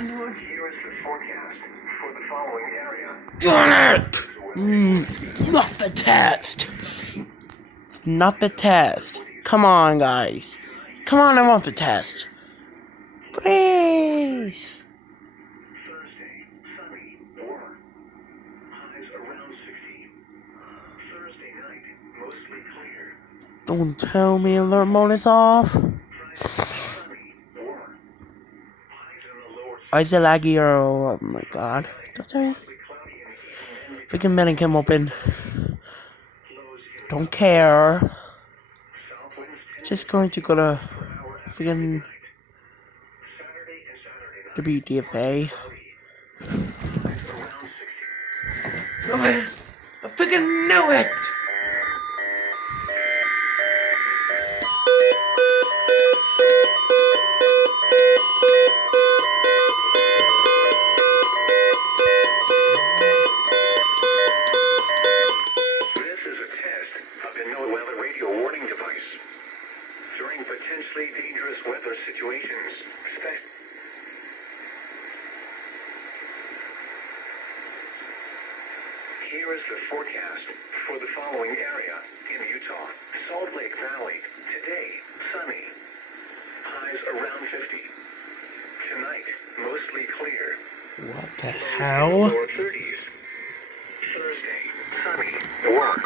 Here is the forecast for the following area. Darn it! Not the test. It's not the test. Come on, guys. Come on, I want the test. Please. Thursday, sunny, warmer. Highs around 60. Thursday night, mostly clear. Don't tell me alert mode is off. Friday, sunny, warmer. Highs in the lower Why is it laggy? Oh my god. Don't tell me. mostly cloudy in the evening and Freaking Medicam open. lows in Don't care. south winds 10 Just going to go to per hour after freaking midnight. Saturday and Saturday night, WDFA. cloudy. Highs around 60. I freaking knew it! This is a test of the NOAA radio warning device. During potentially dangerous weather situations, here is the forecast for the following area in Utah. Salt Lake Valley, today, sunny. Highs around 50. Tonight, mostly clear. What the hell? Lower 30s. Thursday, sunny, warm.